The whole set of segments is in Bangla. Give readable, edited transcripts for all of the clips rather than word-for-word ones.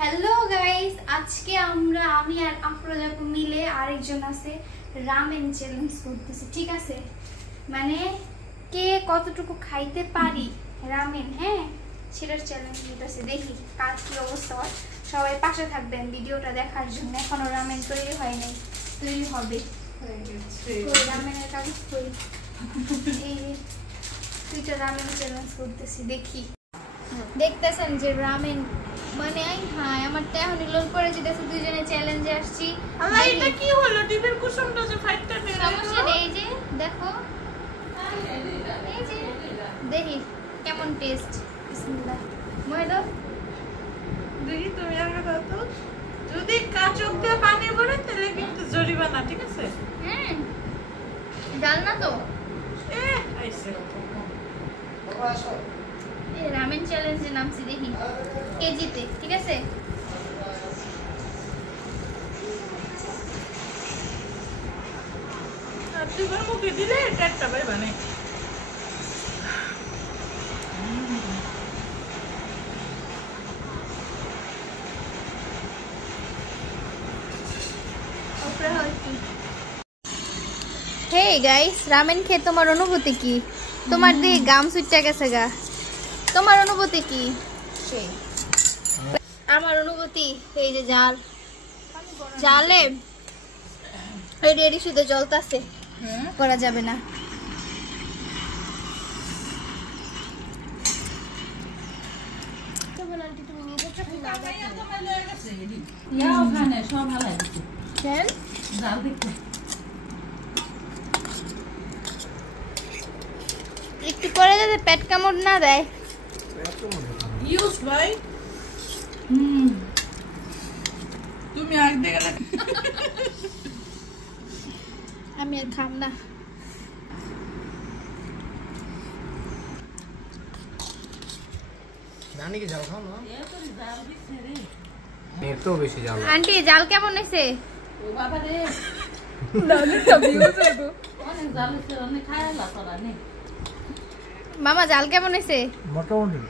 হ্যালো গাইস, আজকে আমি আর আফরোজাপু মিলে আরেকজন আছে রামেন চ্যালেঞ্জ করতেছি। ঠিক আছে, মানে কে কতটুকু খাইতে পারি রামেন, হ্যাঁ সেটার চ্যালেঞ্জ নিতেছে। দেখি কাজ কি অবস্থা হয়। সবাই পাশে থাকবেন ভিডিওটা দেখার জন্য। এখনো রামেন তৈরি হয় নাই, তৈরি হবে। রামেনের কাজ করি, এই দুইটা রামেন চ্যালেঞ্জ করতেছি। দেখি দেখতেছেন যে রামেন মানে হ্যাঁ আমার তো এখন লোল করে যেতেছে, দুইজনে চ্যালেঞ্জে আসছি। আল্লাহ এটা কি হলো? টিভির কুসুমটা যে ফাইটটা বের হলো। সমস্যা নেই, এই যে দেখো, এই যে দেখি কেমন টেস্ট। বিসমিল্লাহ, মই দাও দেখি তুমি আগে দাও তো। যদি কাচক দিয়ে পানি ভরে তাহলে কিন্তু জরিমানা, ঠিক আছে? ডাল না তো আইছে এই রামেন চ্যালেঞ্জে নামছি, দেখি কেজিতে। ঠিক আছে, আর তোমার মুখে দিলে এটা একটা ভাই বানাই। হে গাইস, রামেন খেয়ে তোমার অনুভূতি কি? তোমার দিয়ে গাম সুইটটা গেছে গা। তোমার অনুভূতি কি? আমার অনুভূতি এই যে জাল জালে রেডি শুধু জ্বলতাছে, করা যাবে না। একটু করে যাতে পেট কামড় না দেয়। ইউজ ভাই তুমি আগে গেলে আমি আর খাম না। নানি কি জাল খাও না? এত বেশি জাল। আন্টি জাল কেমন হয়েছে? ও বাবা রে মামা জাল কেমন হয়েছে? মোটামুটি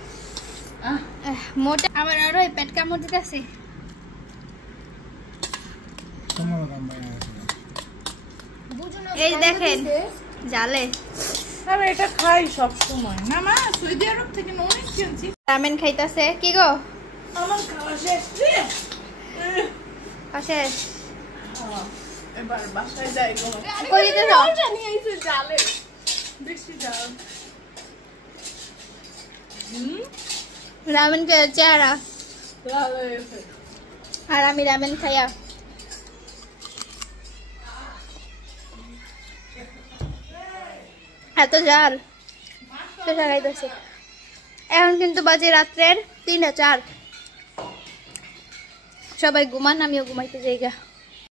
মোটা আবার আরো পেট কামড় দিতেছে। এই দেখেন জালে আমি এটা খাই সব সময় না মা, সৌদি আরব থেকে অনেক কিনছি। রামেন খাইতাছে কি গো? আমার খাওয়া শেষ রে। পাশে এবার বাসায় যাই গো। কই দিতে যাও? নিয়ে আইছে জালে বেশি জাল। রামেন কে চেহারা লাল হয়েছে। আর আমি রামেন খাইয়া এত জাল পেশা খাইতেছে। এখন কিন্তু বাজে রাত্রের 3:04। সবাই ঘুমান, আমিও ঘুমাইতে যাই গা।